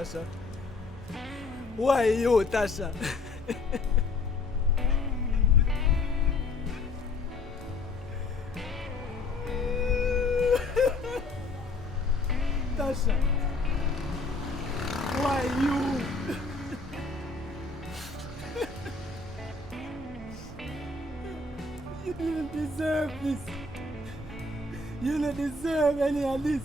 Tasha? Why you, Tasha? Tasha, why you? You don't deserve this. You don't deserve any of this.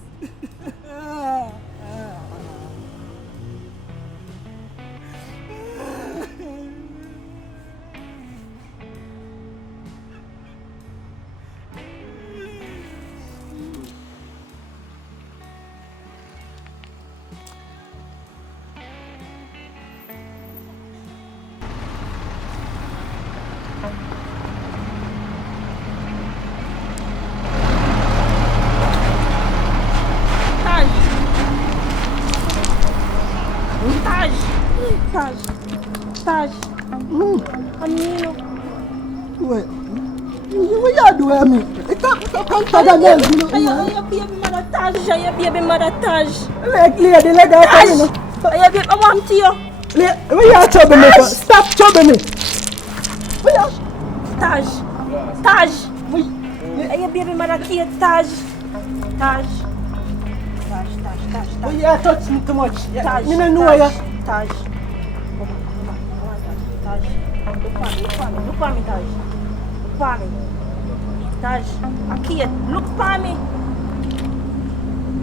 Taj. Amino. Wait. What you do with me? It's not Taj and them, you know. Your baby mother Taj. Your baby mother Taj. Lady, leg out of you know. Your baby, I want to you. Why you trouble me for? Stop troubling me. Taj. Your baby mother Kate Taj. Taj. Why you touch me too much? Taj. Me don't know you. Taj. Taj. Look for me, Taj. Look for me. Taj. Kate, look for me.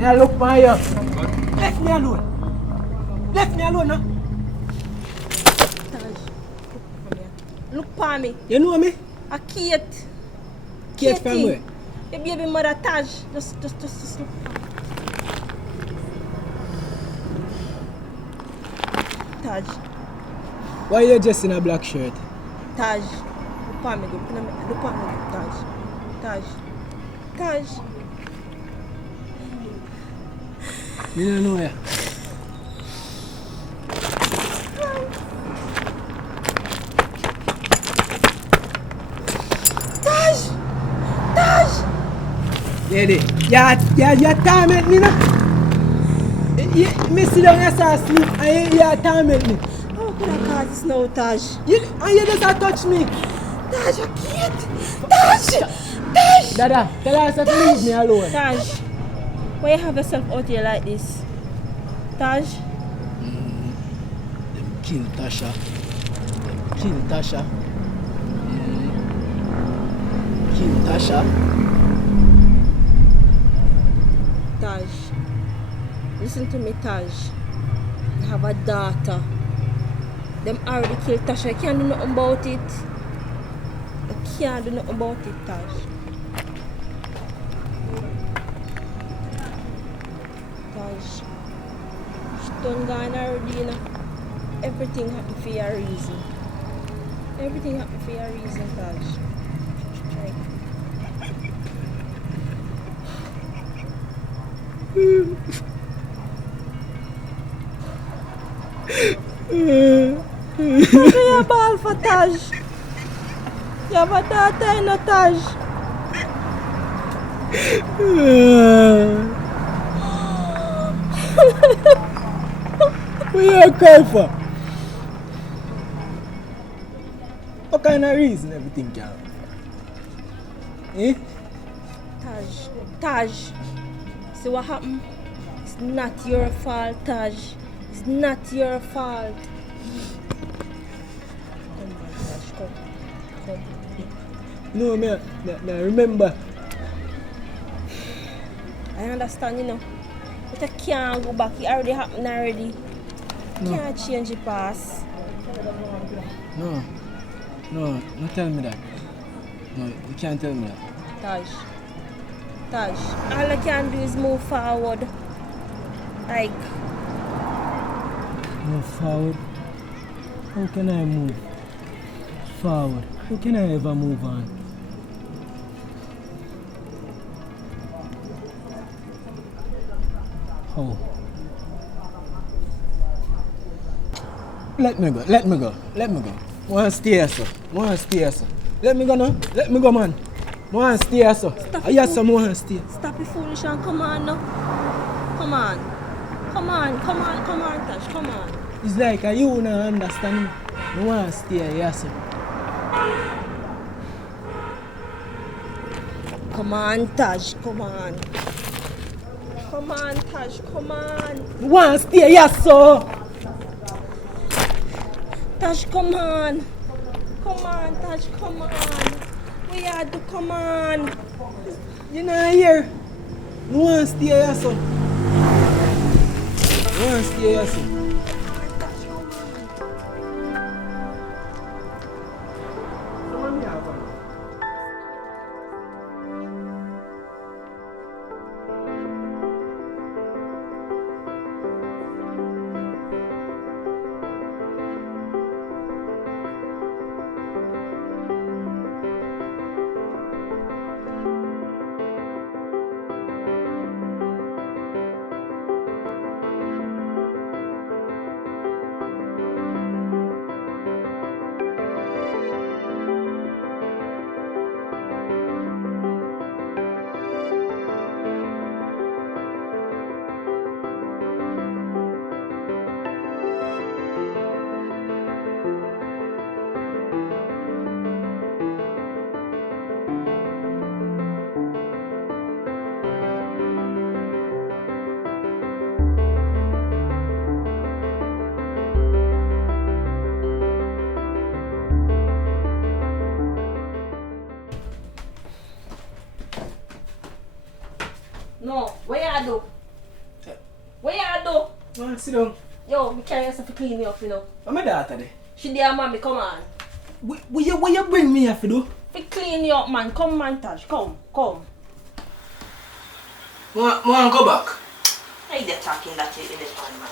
Yeah, look for you. Left me alone. Left me alone, no? Taj. Look for me. You know me? Kate. Kate from where? Your baby mother Taj. Just look. Taj. Why you just in a black shirt? Taj. Look at me, Taj. Me don't know ya. Taj. Lady, you torment me now. Me sit down and start sleep and you torment me. How could I cause this now, Taj? And you just touch me. Taj, I can't. Taj. Dada, tell her to leave me alone. Taj, why you have yourself out here like this? Taj? Them kill Tasha. Kill Tasha. Taj, listen to me, Taj. You have a daughter. Them already killed Tasha. You can't do nothing about it. You can't do nothing about it, Taj. Taj, she done gone already, you know. Everything happened for a reason. Everything happened for a reason, Taj. Like, you have ball for Taj. You have a daughter in a Taj. What you cry for? What kind of reason everything can? Eh? Taj. See what happened? It's not your fault, Taj. It's not your fault. Come on, Taj, come. No, me remember. I understand, you know. But I can't go back. It already happened already. No. Can't change the past. No, tell me that. No, you can't tell me that. Taj, all I can do is move forward. Like, Move forward? How can I move forward? How can I ever move on? How? Let me go. Want to stay here, sir. Let me go now. Let me go, man. Want to stay here, sir. I hear some want to stay. stop your foolish and come on now. Come on. Come on, Tash, come on. It's like you don't understand. No want to stay here, sir. Come on, Tash, come on. Come on, Tash, come on. No want to stay here, sir. Tash, come on. Come on, Tash, come on. We had to come on. You know here. No want to stay here, sir. No want to stay here, sir. No, what you do? What you do? Man, sit down. Yo, me carry yourself to clean me up, you know. Where my daughter there? She there, mommy, come on. What you bring me here for do? We clean you up, man. Come, man, Tash. Come. Want go back? How you there talking that in this one, man?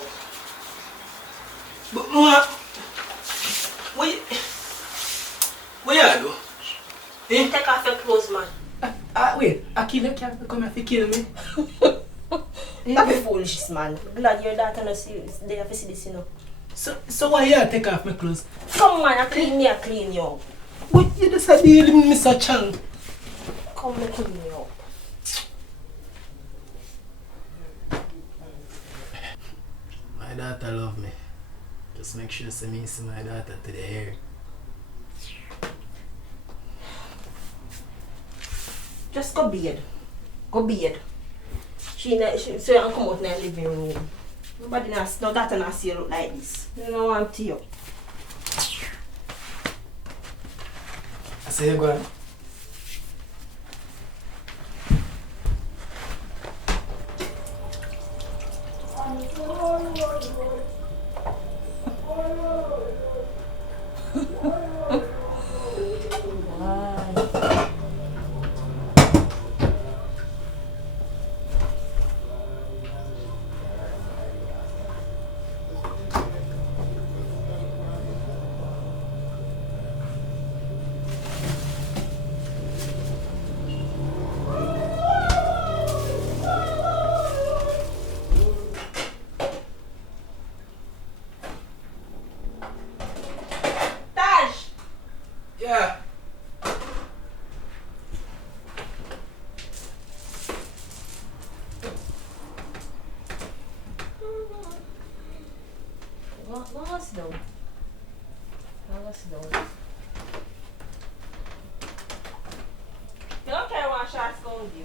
But what you do? Eh? Take off your clothes, man. Wait, a killer can't come here to kill me. Don't be foolish, man. Glad your daughter no see they have to see this, you know. So why you take off my clothes? Come, man, I clean you up. What you just a deal with Mr. Chang? Come, I clean you up. My daughter love me. Just make sure to me see my daughter to the air. Just go bed. So you can come out in the living room. Nobody knows, no daughter not see you look like this. You don't want to you. I say you go on. Yeah. Let's go. You don't care what shots go with you.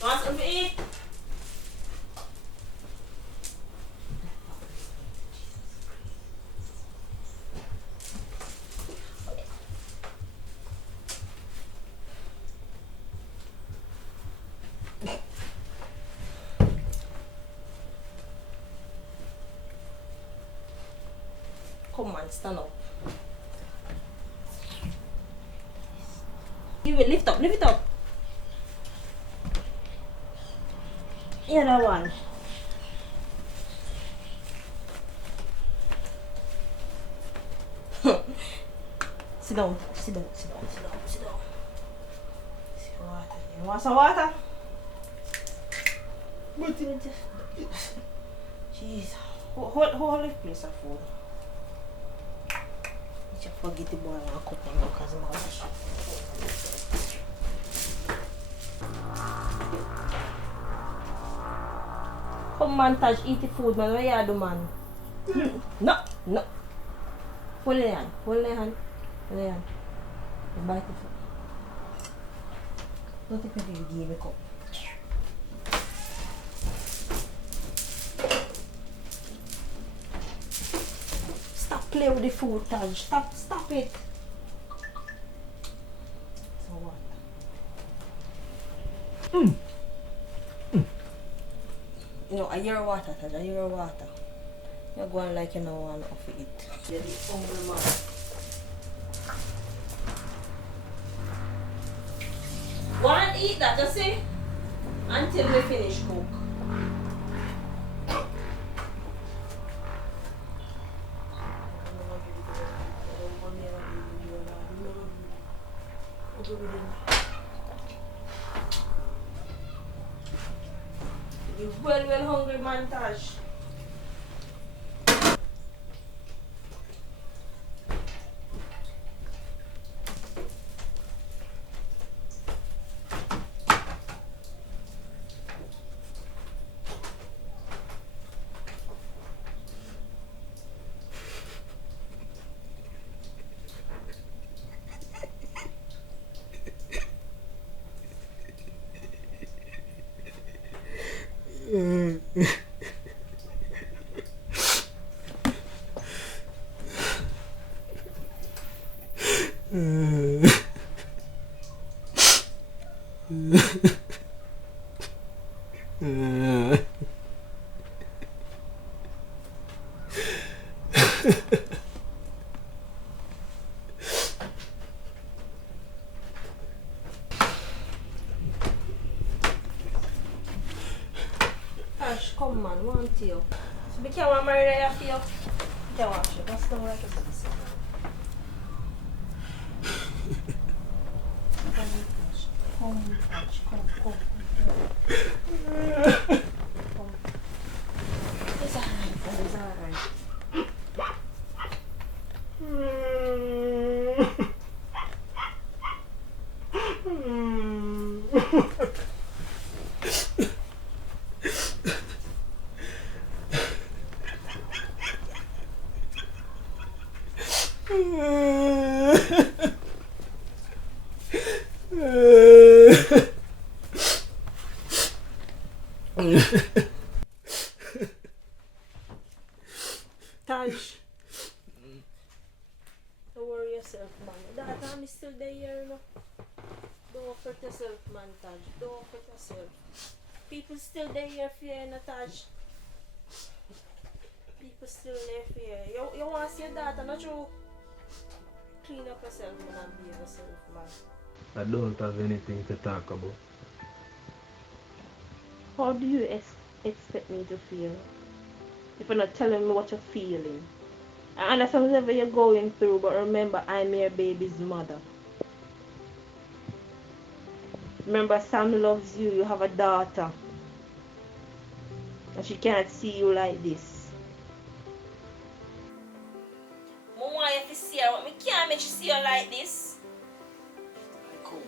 Want some to eat? man, stand up. Give it, lift it up. Yeah, that one. Sit down. See water. You want some water? Jeez. Hold the place of food. You should forget the boy and cook him because I'm out of shit. Come man, Taj, eat the food, man. What you do, man? No. Hold your hand. You bite the food. Don't think you give me a cup. Stop playing with the food, Taj. Stop it. So what? You know, I hear water, Taj. You're going like you know one of it. You're the hungry man. Go and eat that, you see? Until we finish cook. You're well hungry, man, Tash. Tash, come man, want you. So we can't marry that for you. You can't wash it. That's not like it's Come, Tash, come. It's alright. Taj, don't worry yourself, man. That time is still there, you know. Don't hurt yourself, man, Taj. Don't hurt yourself. People still there for you, you know, Taj. People still there for you. You want to see your daughter, not true? Clean up yourself, man, and behave yourself, man. I don't have anything to talk about. How do you expect me to feel if you're not telling me what you're feeling? I understand whatever you're going through, but remember, I'm your baby's mother. Remember, Sam loves you. You have a daughter. And she can't see you like this. I want you to see her, but I can't make you see her like this. Cool.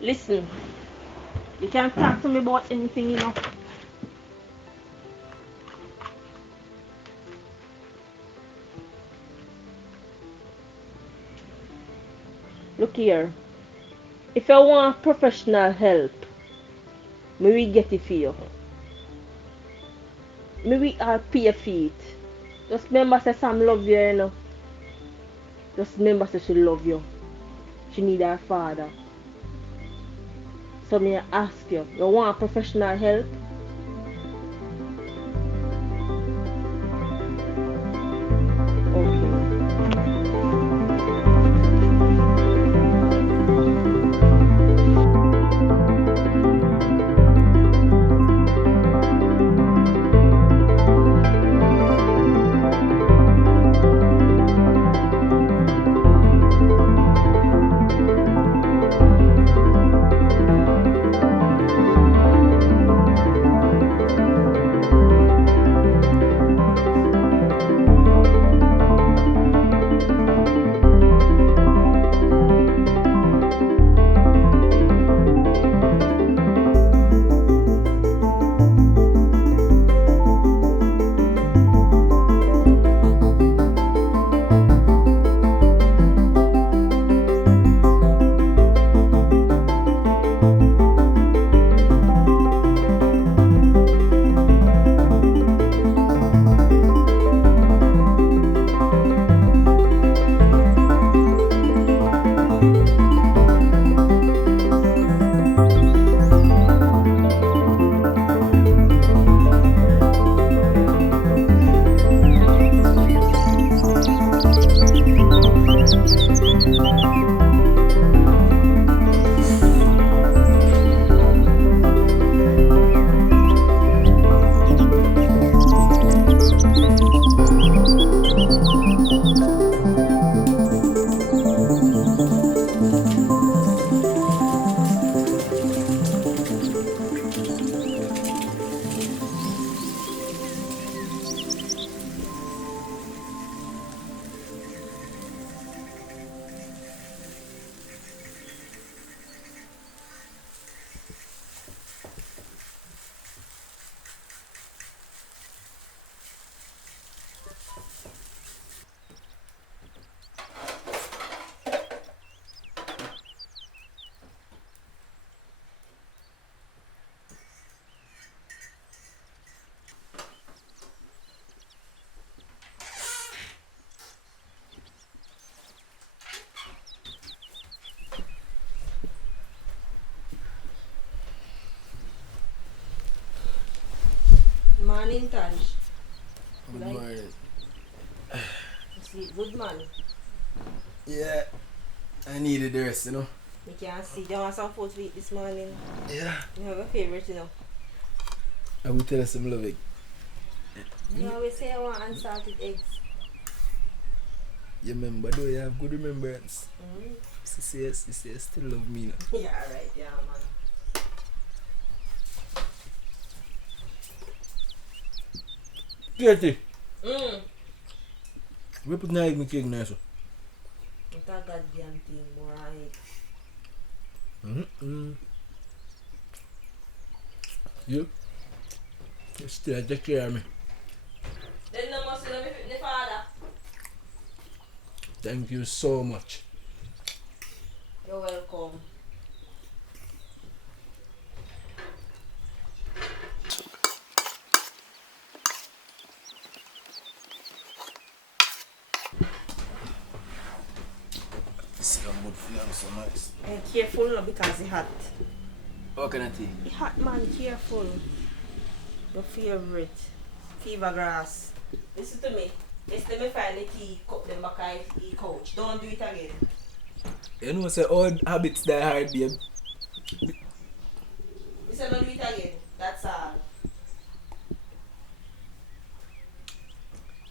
Listen, you can't talk to me about anything, you know. Look here. If you want professional help, me we get it for you. Me we all pay your feet. Just remember say Sam love you, you know. Just remember say she love you. She need her father. So me ask you want professional help? morning, Taj. Good Like- morning. You sleep good, man. Yeah, I needed the rest, you know. You can't see. Do you want some food to eat this morning? Yeah. You have a favorite, you know. I will tell you some love it. You always say I want unsalted eggs. You remember though, you have good remembrance. Mm. She says still love me now. Yeah, right. Yeah, man. Katie, Mm. we put knife in cake nice. It's a goddamn thing, more right. You still take care of me. Then no must love me the father. Thank you so much. You're welcome. This is good feeling so nice. And careful now because it's hot. What kind of tea? It's hot, man. Careful. Your favorite. Fever grass. Listen to me. Yesterday me find the key cup them back I couch. Don't do it again. You know, say old habits die hard, babe. You say don't do it again. That's all.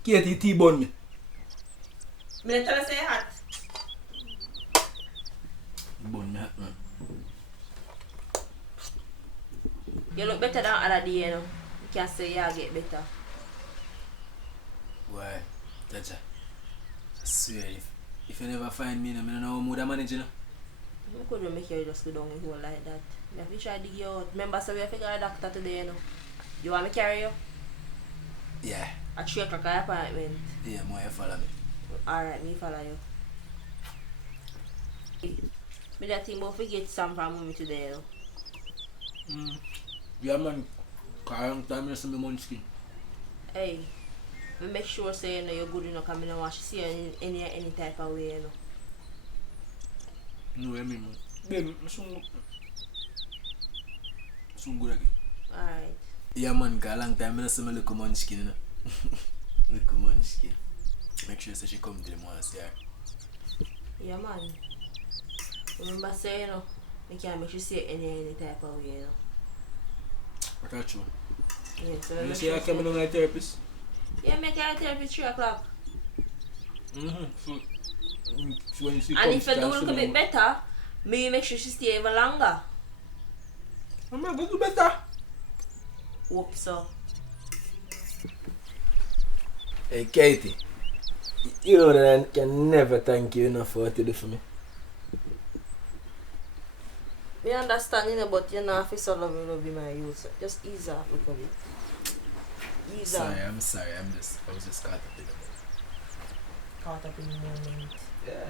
Katie, tea bun me. Me not tell you say hot. Bun me hot, man. You look better than other day, you know. You can say you get better. Why? Tasha, I swear, if you never find me, I don't know how much I manage, you know. I couldn't make you just go down the hole like that. You have to try to dig you out. Remember, so we have to get a doctor today, you know. You want me to carry you? Yeah. At 3 o'clock appointment. Yeah, more you follow me. Alright, me follow you. Me that think about to get some from mommy today, you know. Yeah, man. Long time you see me munchkin. Hey, me make sure say you know you're good enough because I don't want to see you in any type of way, you know. No, I mean, man. Babe, I'm so good again. Alright. Yeah, man, because a long time I don't see my little munchkin, you know. Little munchkin. Make sure she come to them once, yeah. Yeah, man. Remember say, you know, you can't make sure you see you in any type of way, you know. What are you? Yeah, so You make say sure I come in on my therapist? yeah, make your therapy 3 o'clock. So when you see And if you do look a bit better, maybe make sure she stay even longer. I'm not going to do better. Hope so. Hey, Katie. You know that I can never thank you enough for what you do for me. Me understand, you know, but you know, if you so love you, my youth. Just ease off a little bit. Ease off. I'm sorry. I was just caught up in the moment. Caught up in the moment. Yeah.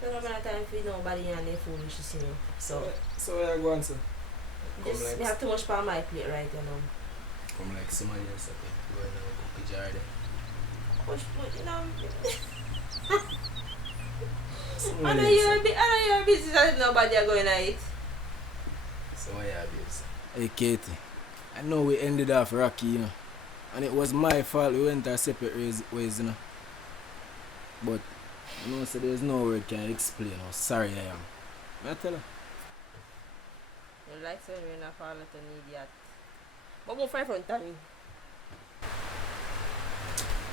Don't have any time for nobody and their foolishness, you know. So where you going, sir? just like- we have too much on my plate right, you know. Come like somebody else, I think. Go in a cookie jar there. Push, you know. I Somebody know else. you're busy and nobody are going to eat. So where you be, sir? Hey, Katie. I know we ended off rocky, you know. And it was my fault we went our separate ways, you know. But, you know, so there's no word can explain how sorry I am. May I tell her? You like saying you're not falling to an idiot. But move right front of me.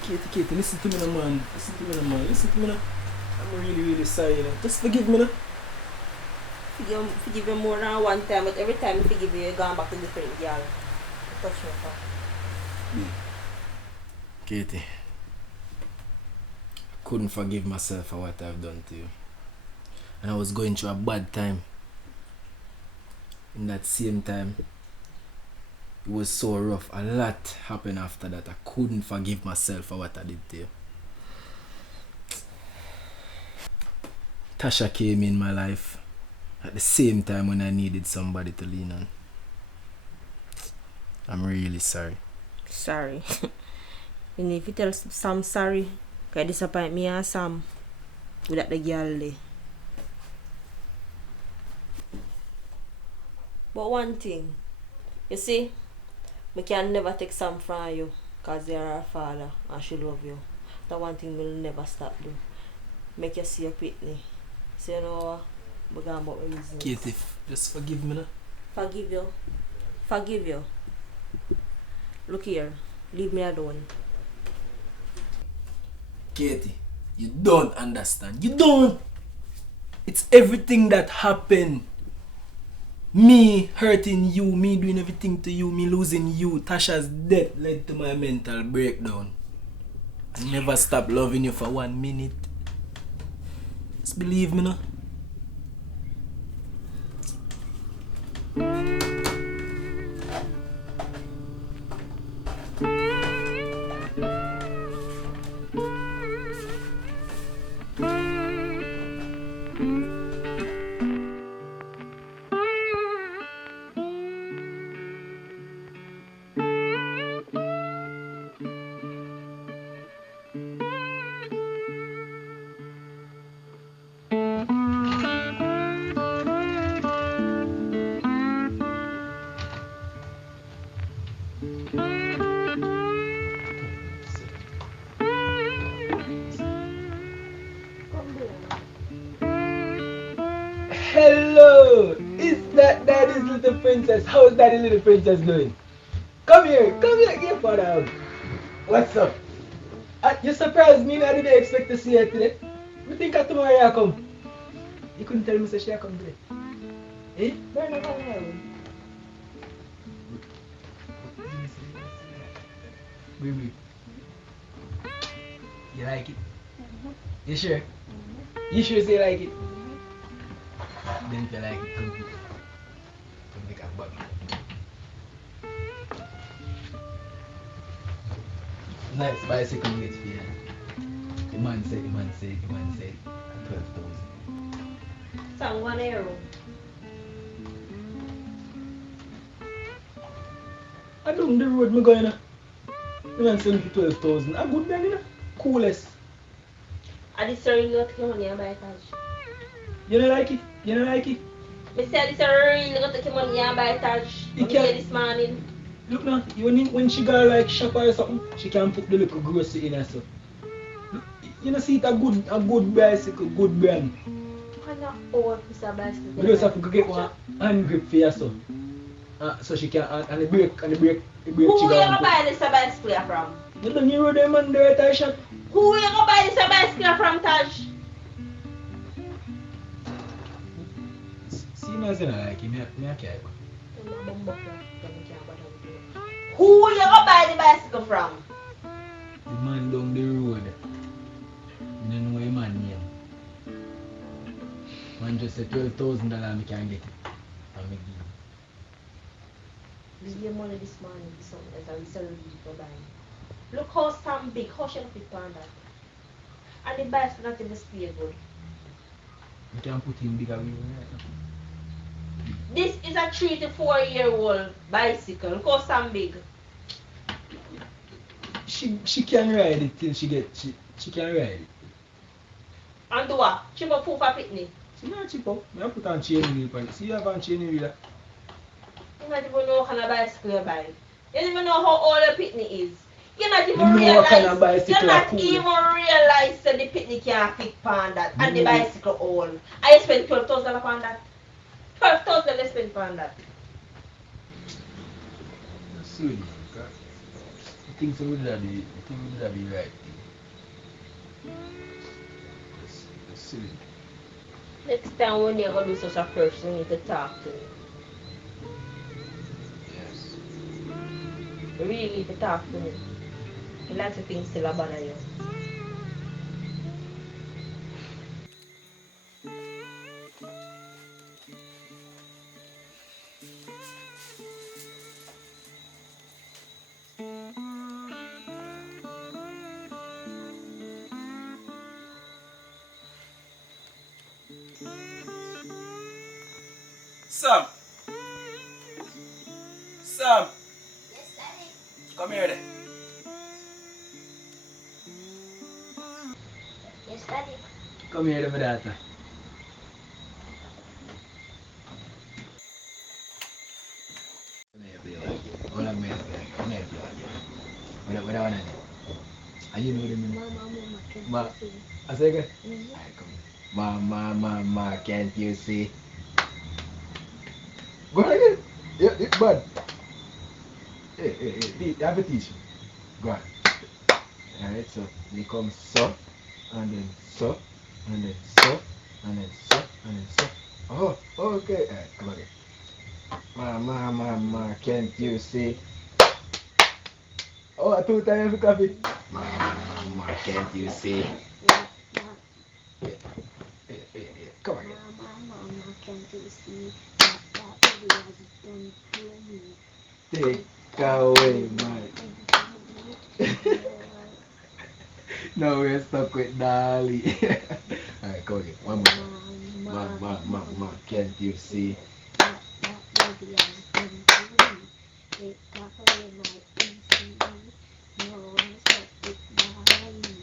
Katie, listen to me now, man. Listen to me now. I'm really sorry, you know. Just forgive me now. Forgive you more than one time, but every time you forgive you, you're going back to different girl. Touch me, pal. Katie, I couldn't forgive myself for what I've done to you. And I was going through a bad time. In that same time, it was so rough. A lot happened after that. I couldn't forgive myself for what I did to you. Tasha came in my life at the same time when I needed somebody to lean on. I'm really sorry. Sorry. You need to tell Sam sorry. Because you disappoint me and Sam without the girl there. But one thing, you see, I can never take Sam from you because you're her father and she love you. That one thing will never stop do. Make you see your pitney. So you know we're going about my business. Katie, just forgive me now. Forgive you. Forgive you. Look here. Leave me alone. Katie, you don't understand. You don't. It's everything that happened. Me hurting you, me doing everything to you, me losing you. Tasha's death led to my mental breakdown. I never stopped loving you for 1 minute. Just believe me now. Hello! Is that Daddy's little princess? How's Daddy's little princess doing? Come here, give father a hug. What's up? You surprised me, I didn't expect to see her today. You think that tomorrow you come? You couldn't tell me so she come today. Eh? Brenna, come here. Baby. You like it? You sure? You sure say you like it? Then if you like it, come make a bug. Nice bicycle wait for you. The man said. 12,000. Sam, 1 euro. I down the road me going now. The man selling for 12,000. A good man, you know? Coolest. I just really got to come money and buy Taj. You don't like it? You don't like it? I said this really got to come money and buy Taj. You I'm can't- here this morning. Look now, when she go like shop or something, she can put the little grocery in her so. Look, you know see it a good bicycle, good brand. I'm not old Mr. Bicycle. We just have to go get one hand grip for your son. So she can and the brake she Who you go gonna and buy this bicycle from? put. You don't hear them man there at her shop. Who you gonna buy this bicycle from, Taj? See me as I like it, me I care. Who you gonna buy the bicycle from? The man down the road. You don't know your man name. Man just said $12,000 I can get it. And me give. Give your money this morning to something else and sell it for buying. Look how Sam big, how she fit on that. And the bicycle not even stay good. You can put in bigger wheel. This is a 3 to 4 year old bicycle. Look how Sam big. She can ride it till she can ride it. And do what? Chip up for pitney. She not cheap up. I put on chain wheel for it. See you have on chain wheel. You don't even know what kind of bicycle you buy. You don't even know how old your pitney is. You not even You know realize. what kind of bicycle You not cool. even realize that the pitney can't fit on that and the bicycle old. I spent $12,000 on that. $12,000 I spent on that. That's silly. I think so would that be right. That's silly. Next time when you're gonna do such a person, you need to talk to me. Yes. You really need to talk to me. Lots of things still bother you. Sam! Sam! Yes, Daddy. Come here then. Yes, Daddy. Come here, my daughter. Come here, baby. Hold on, baby. Ma, I say again? Alright, come. Ma, can't you see? Go on again. Yeah, bud. Hey, have a teach. Go on. Alright, so they come so, and then so, and then so, and then so, and then so. Oh, okay. Alright, come again. Ma, can't you see? Oh, 2 times for coffee. Ma, can't you see? Come again. Mama, can't you see that baby has done to me? Take away my. No, we're stuck with Dolly. Alright, go again. One more time. Ma, can't you see? That baby has done to me. Take away my incense. No one's stuck with Dolly.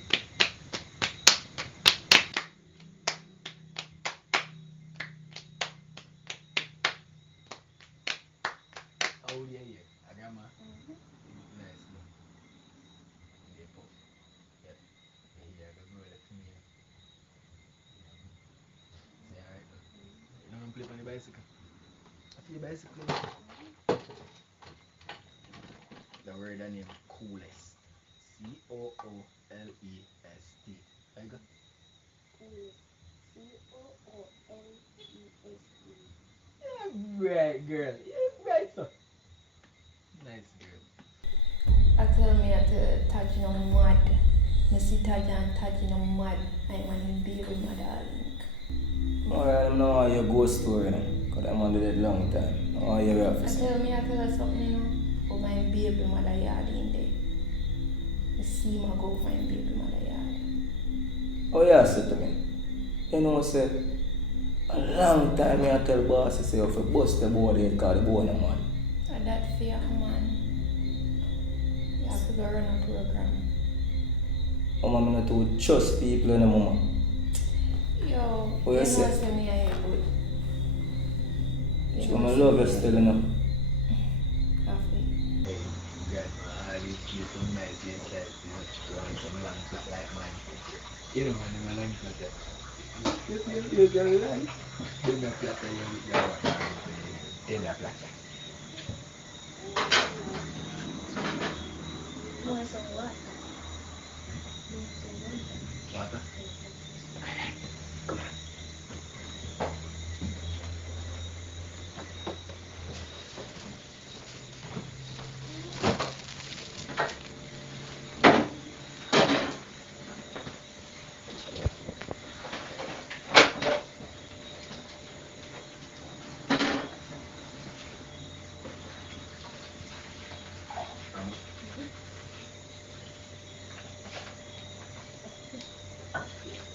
Oh, yeah. I got my. Nice, no. Yeah, puff. Yep. Yeah, I got go with me. Say, alright, no. You know, I'm playing on the bicycle. I feel bicycle. The word I name coolest. COOLEST. I got. COOLEST. Yeah, right, girl. Yeah, right, so. Nice, girl. I tell me at touching on mud. I see Taja touching on mud. I'm on baby mud, darling. I don't know how your ghost story, you know, because I'm under that long time. Oh, you're I officer. tell her something, you know, for my baby mother yard in there. I see my go for my baby mother yard. Oh, yeah, say to me. You know, say, a long time I tell boss, say, if you bust the board, they call the boy no man. And that fear, man. You have to go run a program. Mama, I'm not to trust people in the mama. Yo, What you you know say? say me I good. So I love you still, you know. Coffee. Hey, God, man, all these kids so nice inside, you know, drawing some long foot like mine. You know, man, them a long foot. You see him face very nice. Then the flatter you with your water. Then the flatter. Want some water? Want some water? Water? Come on.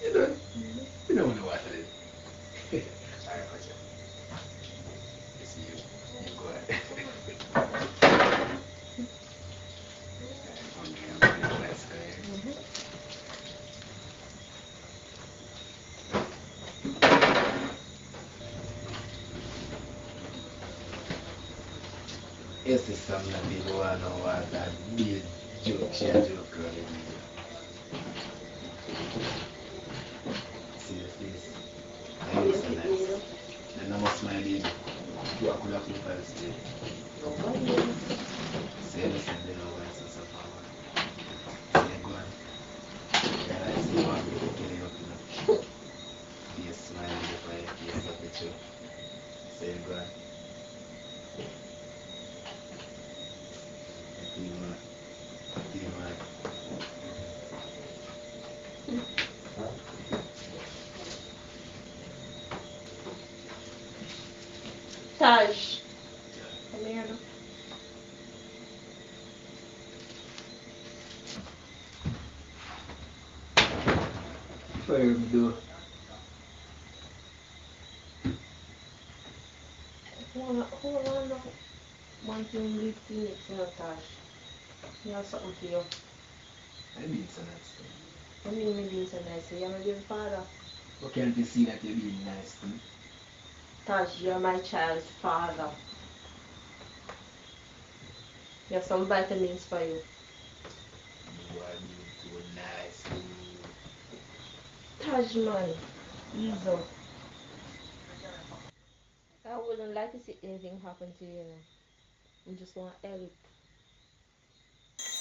You don't? You don't want to water it. Alright, watch it. You see you. You go ahead. Let's go ahead. Yes, it's something that people want to know what that big joke, she a joke girl in me. See the face. That is so nice. Then I must smile in. You are good at people still. Say listen, they know when it's so far. Say go on. Yeah, I see one picking it up, you know. Face smiling before your face up with you. Say go on. Team man. Taj, come here now. What you do? Hold on now. One thing lead to next now, Taj. You have something for you. I mean so nice to me. What mean me being so nice? You're my baby father. But can't you see that you're being nice to me? Taj, you're my child's father. You have some vitamins for you. You are being too nice to me. Taj man, ease up. I wouldn't like to see anything happen to you, you know. You just want help.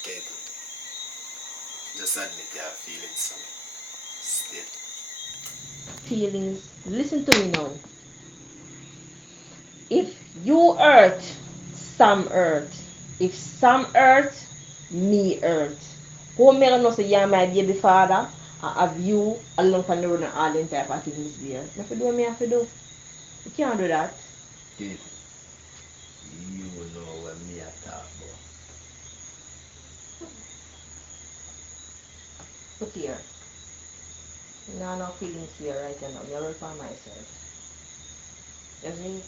Kate, just admit you have feelings for me. Still. Feelings. Listen to me now. If you hurt, Sam hurt. If Sam hurt, me hurt. Who make us know say you're my baby father? I have you along for the road and all them type of things there. You have to do what me have to do. You can't do that. Kate, you know what me I talk about. Look here. No, no feelings here right now. I'm work for myself. Just need,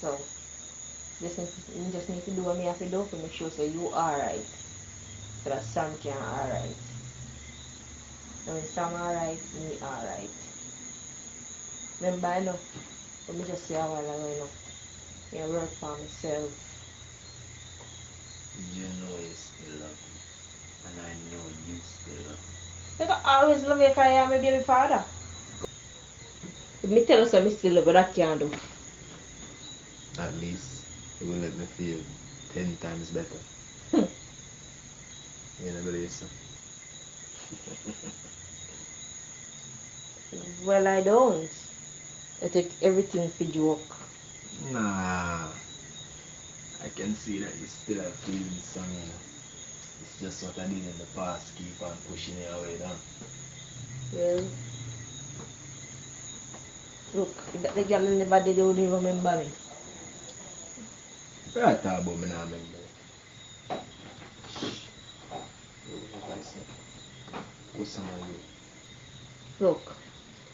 so, you just need to do what me have to do to make sure so you alright. So that Sam can alright. So when Sam alright, me alright. Remember, I know, let me just say a while ago, you know, I work for myself. You know you still love me. And I know you still love me. Like I always love you because I am a baby father. If me tell you so, I still love you, that can't do. At least it will let me feel 10 times better. You know, believe so. Well, I don't. I take everything for joke. Nah. I can see that you still have feelings for me. It's just what I did in the past, keep on pushing you away down. Well, look, if that the girl never did, they wouldn't remember me. Right talk about me now, remember. What I say? What's some of you? Look,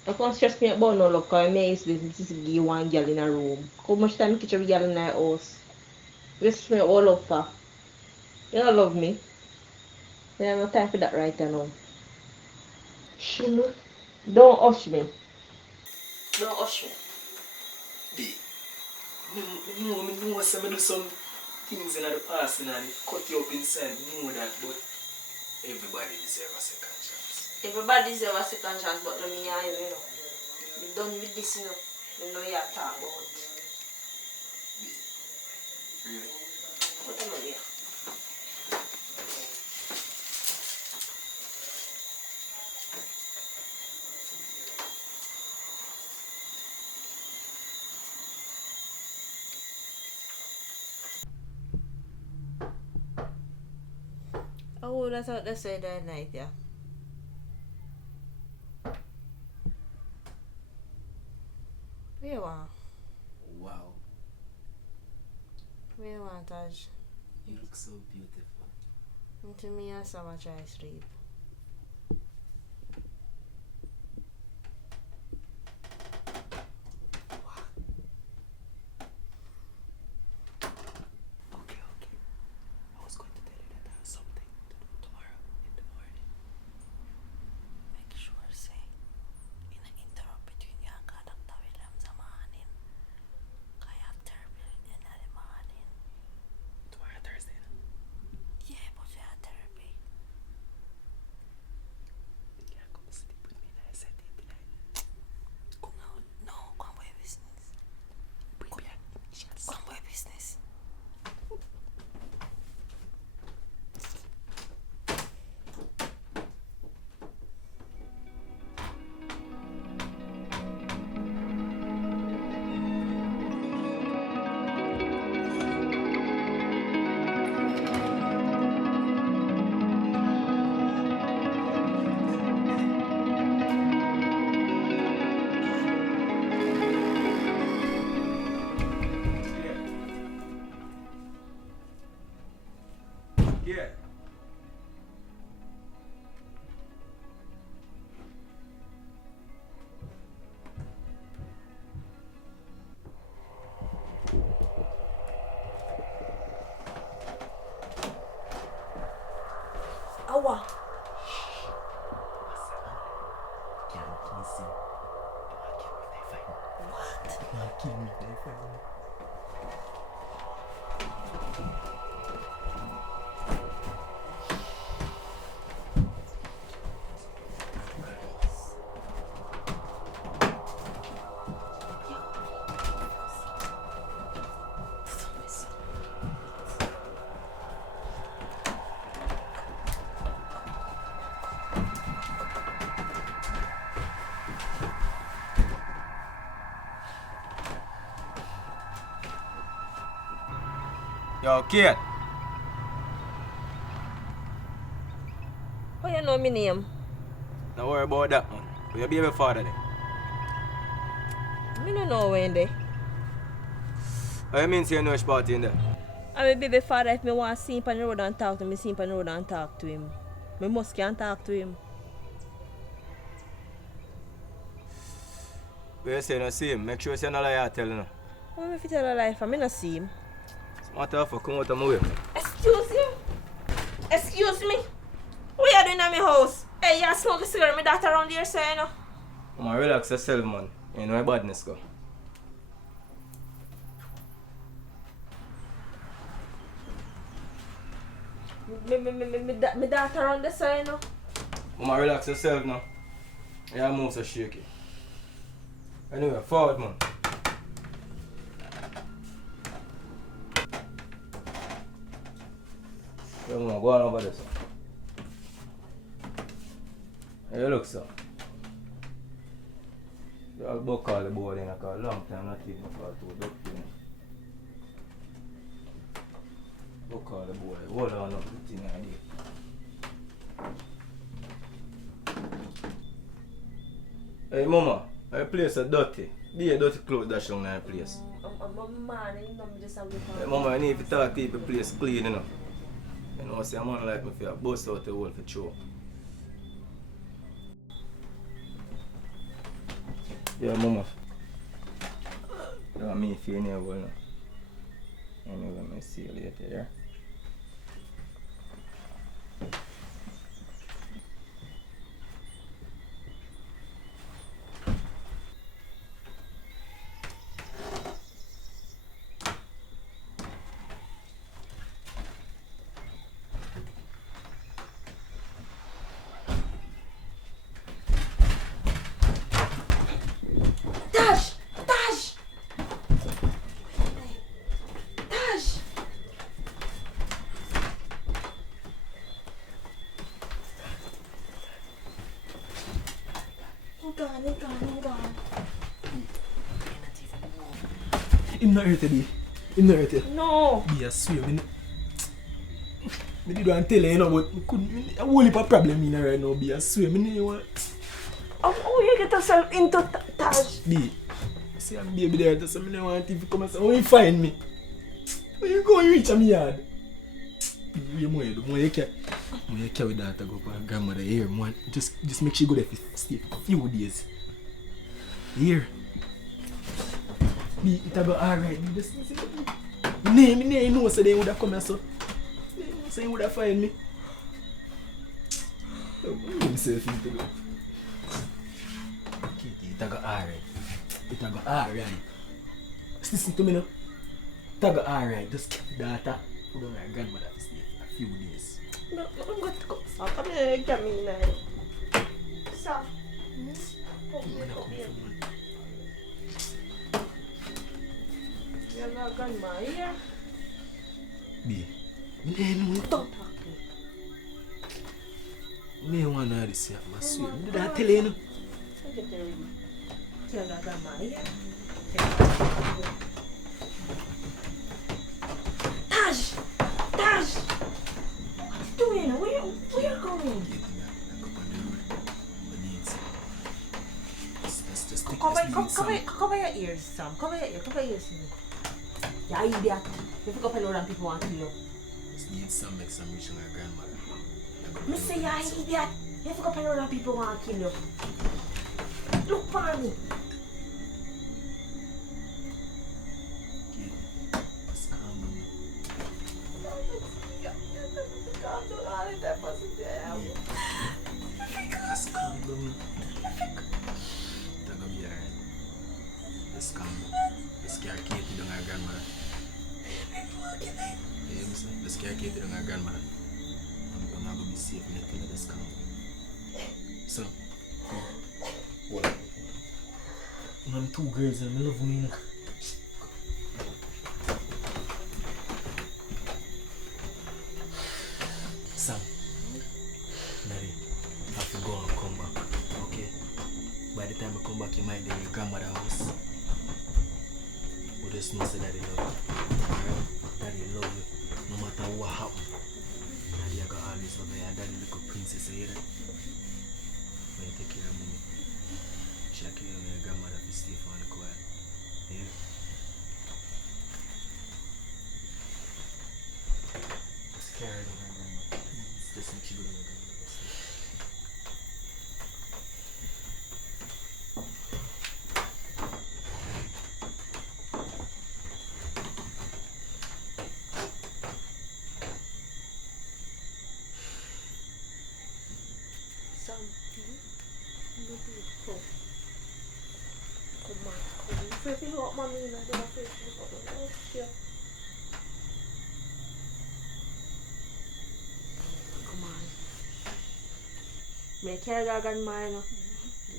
I can't stress me about no love because I may use business to give one girl in a room. How much time you catch a girl in my house? Just me all up for. You don't love me. I have no time for that right now. Shimmer. Don't hush me. Don't hush me. B, me know some do some things in the past and they cut you up inside. Me know that, but everybody deserves a second chance. Everybody deserves a second chance, but let me hear you, you know. Be done with this, you know. You know you talk about. B, really? What am I here? Oh, that's what they say that night, yeah. What you want? Wow, What you want, Taj? you look so beautiful. To me, I saw my try sleep. Okay. I was going to tell you that I have something to do tomorrow in the morning. Make sure, say, in an interrupt between you and Dr. Williams in the morning. I have therapy in the morning. Tomorrow Thursday, no? Yeah, but you have therapy. You can't come sleep with me and I said it tonight. No, go on with your business. Bring me a chance. Go on with your business. Yeah. Awa. Can't kiss him. What? You want to kill me if they find me. Yo, Kate. How you know my name? Don't worry about that, man. Where your baby father there? Me don't know when there. What you mean say you know which party in there? I'm a baby father. If me want to see him on the road and talk to him, I see him on the road and talk to him. Me must can talk to him. Where you say you don't see him? Make sure you say no lie I tell you. No. What if you tell a lie for me not see him? It's matter of come out of my way. Excuse you? Excuse me? What you doing at my house? Hey, you smoke a cigarette, my daughter around here saying no? Man, relax yourself, man. You know where badness go. My daughter around the side no? Man, relax yourself now. Your move so shaky. Anyway, forward, man. Yo, man, go on over there, sir. Hey, look, sir. I'll go call the board in a car. Long time not even call to a doctor. Go call the boy. Hold on up the thing I did. Hey, mama, my place is dirty. Be a dirty clothes dash on my place. Man, you know me just have to Hey, mama, I need to talk to keep the place clean, you know. You know, say a man like me for a bust out the hole for show. Yeah, mama. You want me if you never will, no? Anyway, I'll see you later, yeah? Tash! Tash! Tash! I'm gone. I'm not hurt today. I'm not hurt. No! Be a swear, I did want to tell you, you know, but I couldn't. I whole heap of problem in right now. Be a swear, I didn't want. Oh, you get yourself into Tash? Be. See, I'm baby there, so I don't want you to come and say, "Oh, you find me." Where you go, you reach my yard. You more you carry that to go for grandmother here, man. Just make sure you go there for stay a few days. Here. Be it go alright. Just me know so they would have come and so. So you would have find me. I'm myself into go. Kitty, it go alright. It go alright. Listen to me now. It go alright. Just keep data. Put on my grandmother to stay for a few days. No, I'm going to go. Come here, get me now. Stop. You're not grandma here. B. Don't talk to me. I want to see my sweet. Did I tell you? You're not grandma here. Tash! Tash! What are you doing? Where are you going? Cover your ears, Sam. Cover your ears. Yeah, idiot. You pick up a load and people want to kill you. Just need some make some reach my grandmother. Me say you're an idiot. You pick up a load and people want to kill you. Look for me. Just calm down. Just calm down. It's gonna be alright. Just calm down. Just scare Katie down her grandmother. Yeah, listen. Just scare Katie down her grandmother. I'm not gonna be safe in that thing. Just calm down. So, come on. What? I'm two girls and I love me. Sam, Daddy, I have to go and come back, okay? By the time I come back, you might be in your grandmother's house. But just know say Daddy love you, alright? Daddy love you. happen. Daddy, I got always love you, and daddy, little princess, you hear that? When you take care of mommy, she'll care of your grandmother to stay for the quiet. Yeah? Just carry on her grandma. Just make she go to her grandmother. Something. Maybe come. Come on. If you want mommy, you know, they're afraid to go to the house. Come on. Me carry your grandma, you know.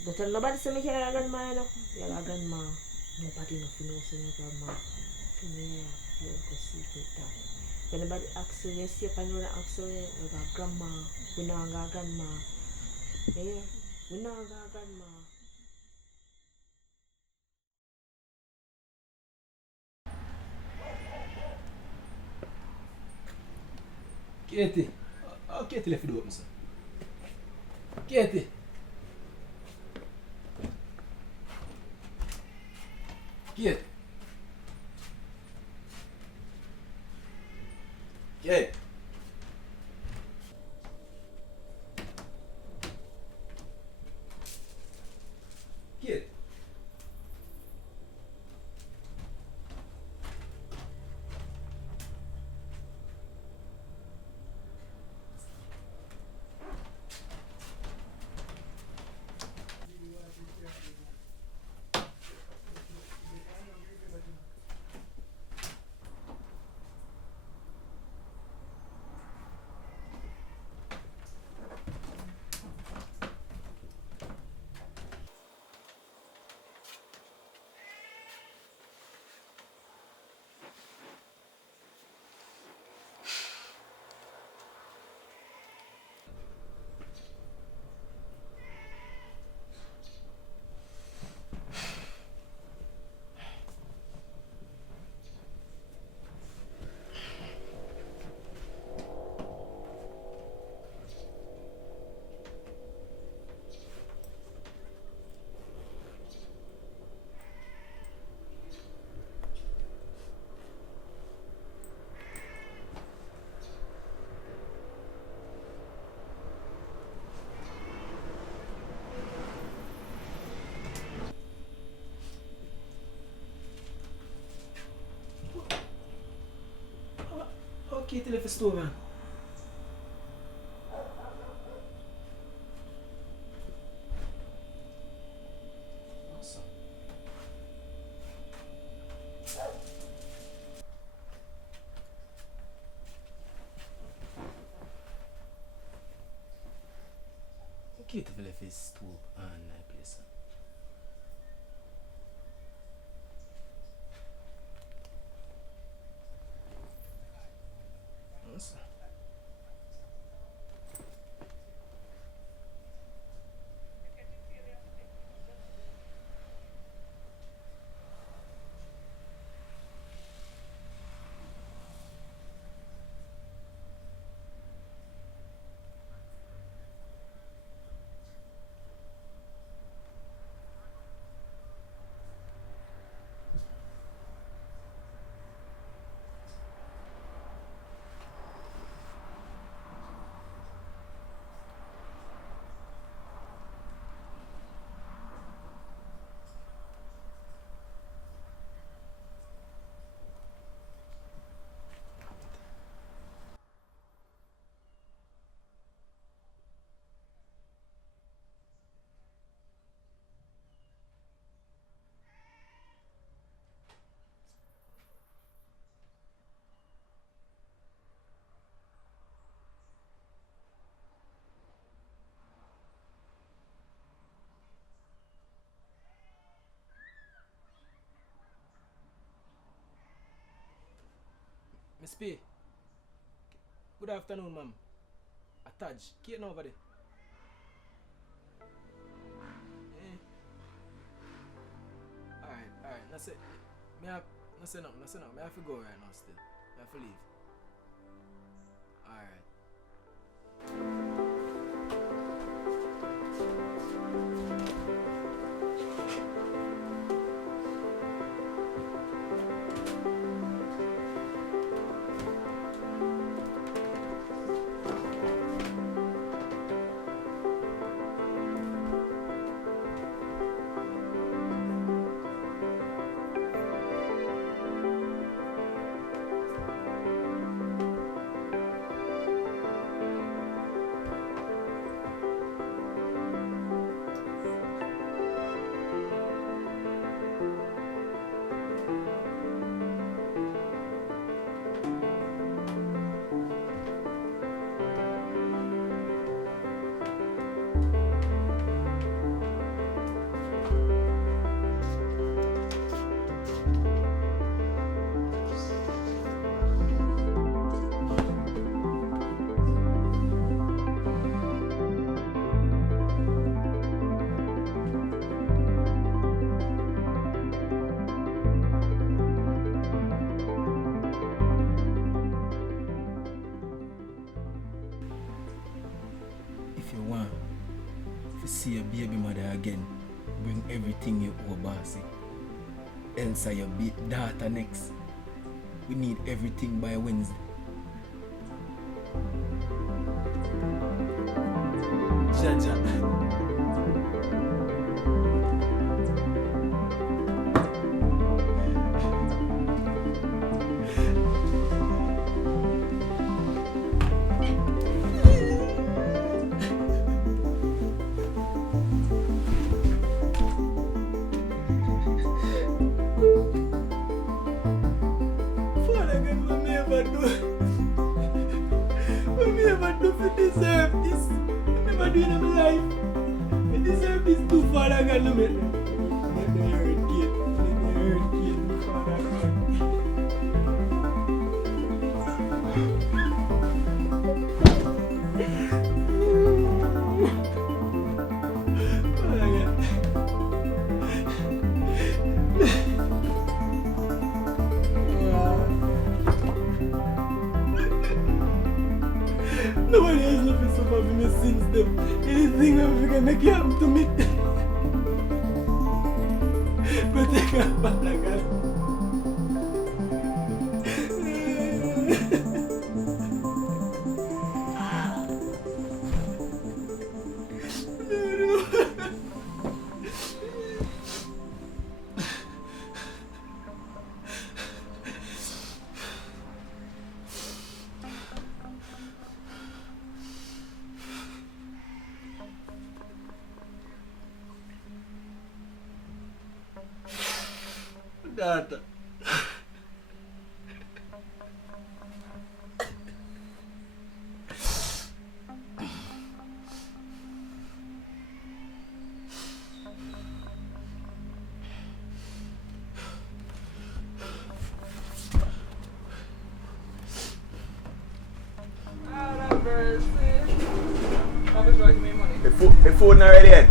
Don't tell nobody say me carry your grandma, you know. Your grandma. Nobody knows say your grandma. For me, I feel like a secret that. If anybody asks you, you see if anyone asks you, you got grandma. We know I got grandma. Yeah, we know I got grandma. Katie, how Katie left the door open, sir? Katie! Kate! Kate! Kate! How Katie left the store, man? Awesome. How Katie left his store and my place? Awesome. Miss P. Good afternoon, ma'am. Taj, Kate over there. Alright. No say, no say nothing. I have to go right now still. I have to leave. Alright. If you want to see your baby mother again, bring everything you owe, bossy. Else your daughter next. We need everything by Wednesday. Jaja. What me ever do for deserve this? What me ever do in my life? I deserve this too, Father God. Let me hurt kid. Let me hurt kid, Father God. Father God. Nobody has nothing so far from me since them. Anything I'm gonna make happen to me. But I can't find a girl. Data. The food not ready yet.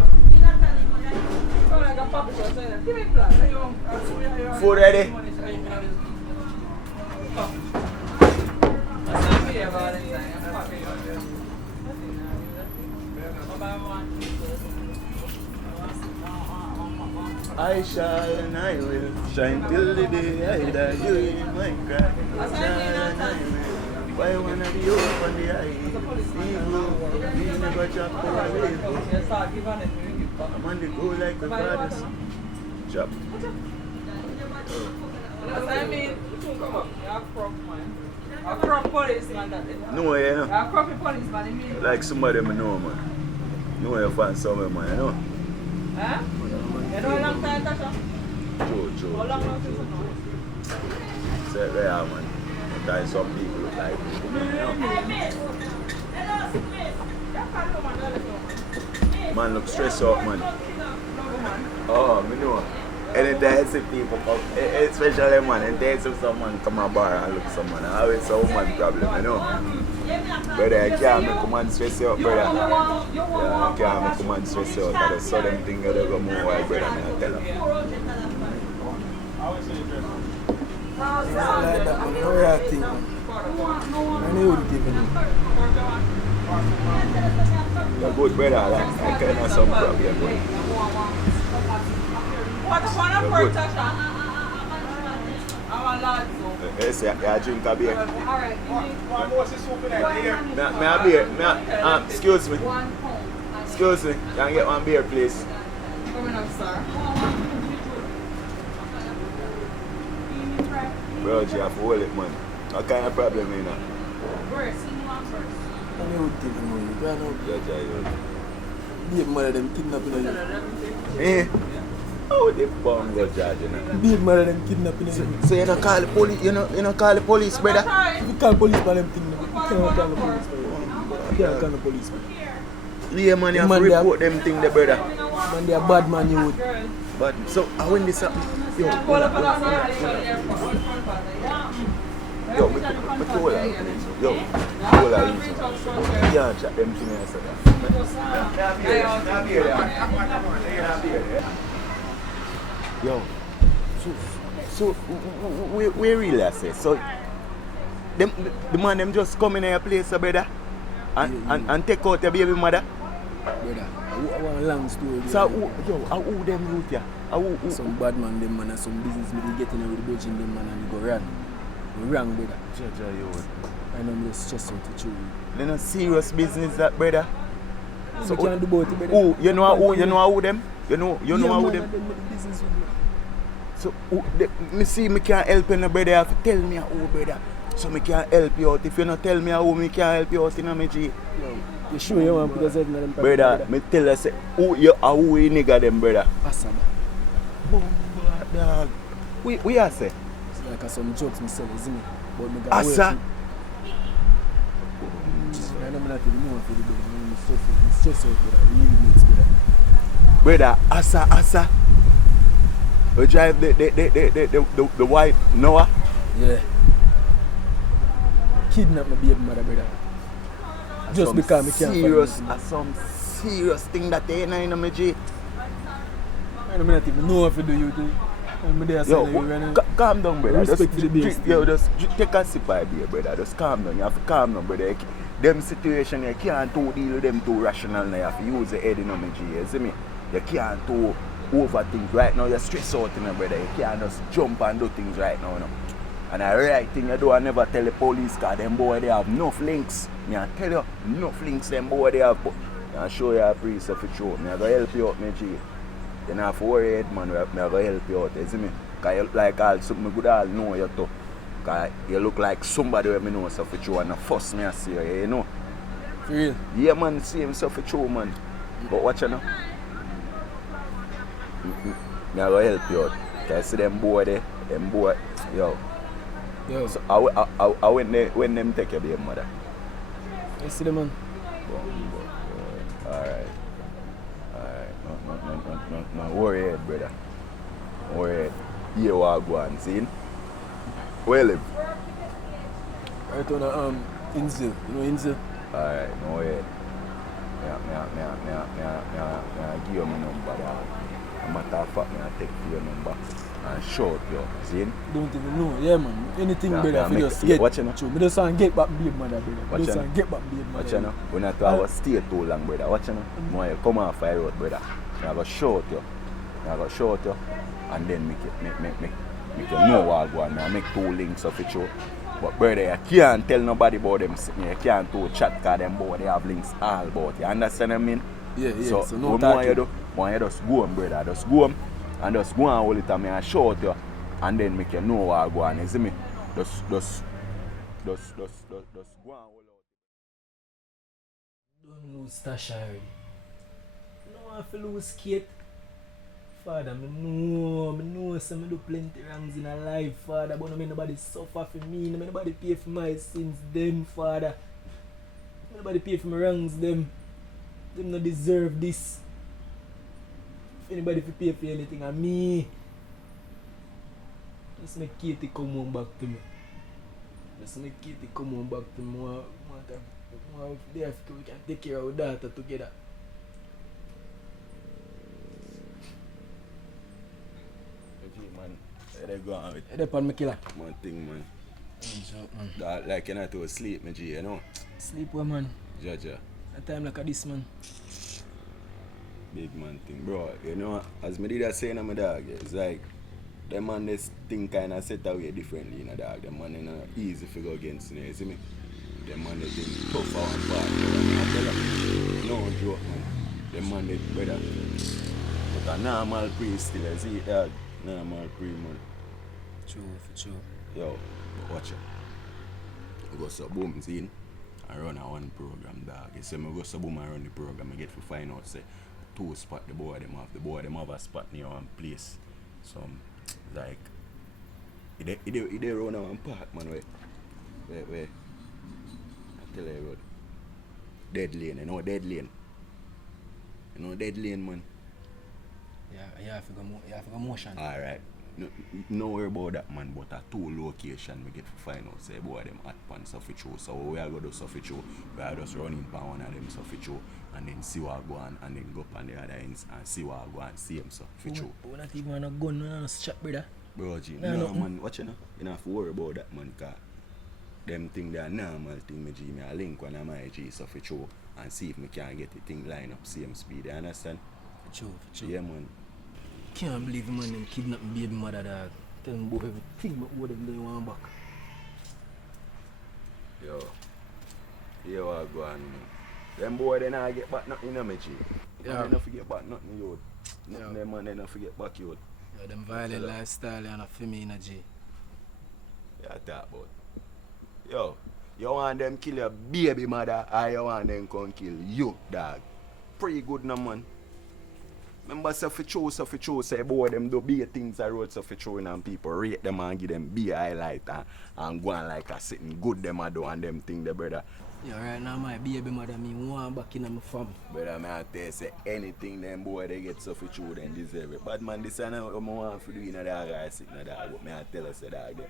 Food ready? I shall and I will shine till the day I die. You in my cry. I shall and I will. Why wanna be open the eye? Evil, we never drop our label. I'm on the go like a goddess. Chop. I mean, come on, you're a crop man. A crop policeman that is. No, you know. You're a crop policeman, you mean? Like somebody I know, man. No, you find somewhere, man, you know. Huh? You know how long time, Tasha? True. How long now since you know? Say, yeah, man. Sometimes some people look like people, man, you know. Man look stressed out, man. Oh, me know. Anytime I see people come, especially man, anytime I see someone come a bar and look someone, I always say woman problem, you know. Brother, I can't make a man stress you out, brother. Yeah, I can't make a man stress you out. That's a sudden thing that they go move while brother, I tell him. Like that, man. How you think? I me wouldn't even know. You're good, brother. Like, I kind of some problem. What's one of her, Tasha? I'm a lad, so. Yes, I drink a beer. Alright, one more soup in there. Me a beer. Excuse me. Excuse me. Can I get one beer, please? Coming up, sir. Bro, you have to hold it, man. What kind of problem, you know? First, see you on first. I wouldn't even know you. I know. Yeah, you. Big mother them kidnapping you. Eh? How the bomb go charge, you know? Big mother them kidnapping you. So you don't call the police, you know call the police, brother? If you call police for them thing, you can't call the police for you. You can't call the police for you. Yeah, man, you have to report them thing there, brother. Man, they are bad man, you would. But, so, when this happen? Yo, me told her. Yo, told her easy. You can't chat them thing and say that. Yo, so we really I say, so the man them just come in your place, brother, and take out your baby mother. Brother, I want a long story. So who them root ya? Some bad man them man and some business me get in there with the budget them man and they go run. They wrong, brother. I know I'm just stressing to chew. They not serious business that, brother. So you can't do both, brother. Who? You know who them? You know who them? Business with me. So me see me can't help you, brother. You have to tell me who, brother. So me can't help you out. If you not tell me who, me can't help you out in a G. Yo, you sure you want to put yourself in them problem, brother? Me tell you say who you nigga them, brother. Asaba. Bomba dog. We are say. It's like some jokes myself, isn't it? But me got Asa. I know me not even know for the brother. I'm stressed out, brother. Really makes brother. Brother, Asa. We drive the white Noah. Yeah. Kidnap my baby mother, brother. Just because me can't serious, some serious thing that they ain't in my G. I don't even know if you do you too. Yo, calm down, brother. Respect for the base. Yo, just take a sip of beer, brother. Just calm down. You have to calm down, brother. Them situation you can't too deal with them too rational now. You have to use the head in my G. You see me? You can't too overthink right now. You're stressed out, you know, brother. You can't just jump and do things right now, you know. And the right thing you do, I never tell the police because them boy they have enough links. I tell you, enough links them boy they have. I show you a priest if it's true. I'm going to help you out, my G. You don't have to worry, man. I'm going to help you out, you see me? Because you look like all something good all know you too. Because you look like somebody who know stuff for true and the first me I see you know. For real? Yeah, man, same stuff for true, man. But watch you now. I'm going to help you out. Because I see them boy there, them boy, yo. So I when them take your baby mother. I see them, man. Alright. No worry, brother. No worry. Here we are going, see? Where you live? Right on Inzel. You know Inzel? Alright, no worry. I give you my number, dog. As a matter of fact, I take your number and show it you, see? Don't even know, yeah, man. Anything, brother, if you just get true. I just want to get back baby mother, brother. I just want to get back baby mother. Watch you know. We're not to have stay too long, brother. Watch you know. When you come off the road, brother, I'm going to show it you. And then make you know what going on. I make 2 links of it you. But brother, you can't tell nobody about them sitting here. You can't do chat because them boy they have links all about you. Understand what I mean? Yeah. So no what talking. you do? When you just go on, brother, just go on and just go on all the time and show it you. And then make you know what going on. You see me? Just go on all out. Don't lose Tasha already. No one to lose Kate. Father, I know some do plenty wrongs in a life, Father, but no make nobody suffer for me, no make nobody pay for my sins, them, Father. No nobody pay for my wrongs, them. Them no deserve this. If anybody to pay for anything, and me. Just make Katie come home back to me. We can take care of our daughter together. Man, they go on with They pan me killer. one thing, man. Joke, man. That like you're not to sleep, my G, you know? Sleep well, man. Jaja. A time like this, man. Big man thing, bro. You know, as me did I say, my dog, it's like them man this thing kind of set away differently, you know, dog. Them man not easy to go against, you know, you see me? Them man they think tough out and fast, you know, no joke, man. Them man they better. But a normal pre still, you see it, dog? Normal pre, man. True, for true. Yo, but watch it. We go so boom, see, I run a one program, dog. You see me go so boom, I run the program, I get to find out, say, 2 spot the boy them have. The boy them have a spot near one place. So like it run a one park, man. Where I tell you road. Dead lane, you know dead lane. You know dead lane, man. Yeah, you have to go motion. Alright. No worry about that, man, but at 2 locations we get to find out, say, boy, them hot pan stuff show. So we are going to do stuff show. We are just running pan one of them stuff show and then see what go on and then go up on the other ends and see what go on, see them stuff show. We're not even on a gun, we're on a strap, brother. Bro, G, no, man, watch it now. You don't have to worry about that, man, because them thing they are normal thing, me G, me I link one of my G stuff show and see if me can get the thing line up same speed, you understand? For true. Yeah, man. Can't believe man them kidnapping baby mother, dog. Tell them about everything but what them they want back. Yo, here what go on, man. Them boy they not get back nothing, you know me, G. Yeah. They not forget back nothing, yo. Nothing them man, they not forget back, yo. Yeah, them violent lifestyle and a female energy. Yeah, talk about. Yo, you want them kill your baby mother or you want them come kill you, dog? Pretty good, no, man. Remember, so for true, say, boy, them do be things I wrote so for true, and people rate them and give them be highlight and go on like a sitting good them a do and them thing, the brother. Yeah, right now my baby mother me want back in my family. Brother, man, I tell you, say anything them boy they get so for true, then deserve it. Bad man, this is not what I want to do in the dog or sitting in the dog, but me I tell you, say, dog,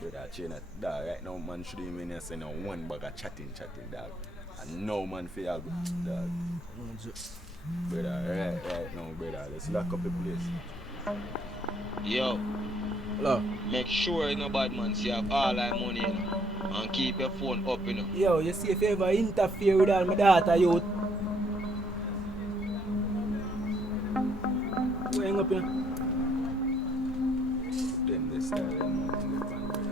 brother, chain a dog, right now, man, should even say no one bag of chatting, dog. And no man for your good, dog. Brother, right now, brother, let's lock up the place. Yo, Hello. make sure you know bad man see have all that money, you know, and keep your phone up, you know. Yo, you see if you ever interfere with all my daughter, you go hang up, you know. Then this style, man, in the pan, brother.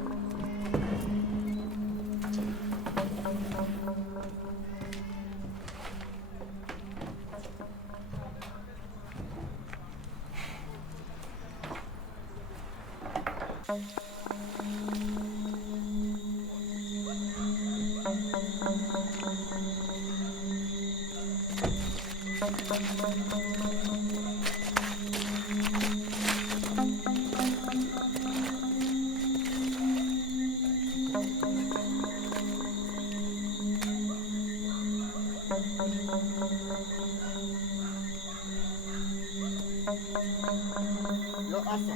Yo, Asa.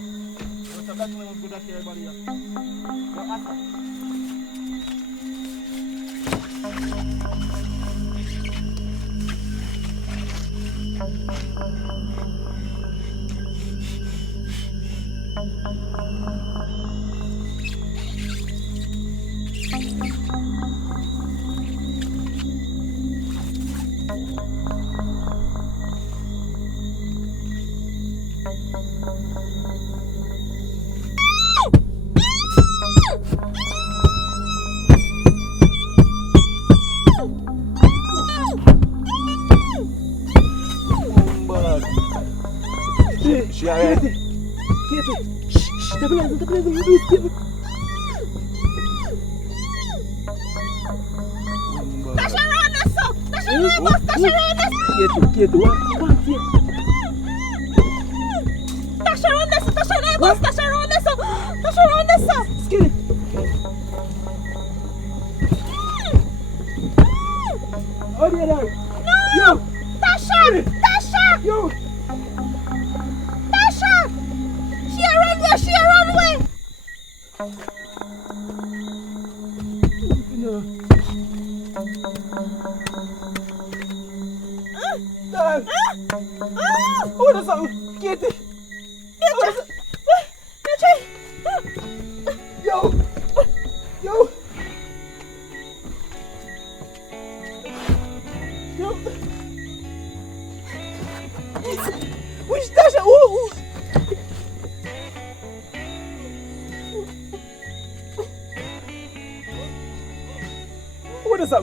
Yo, so that's when good at everybody. Yo, Asa. She alright? Katie, shh, stabilize, you Tasha around us, so! Tasha around us! Katie, what? Here. Tasha around us, Tasha around us, Tasha around us, so! Skinny. Oh, dear, No! Yo! Tasha! Yo! Tasha! She a runway! No. Dad! Oh, that's how. Katie! Yo! What is that?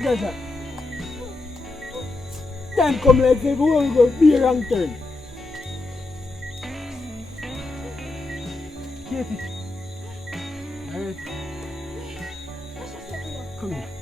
Tasha, time come like say we want to go be a wrong turn. Katie. Alright. Come here.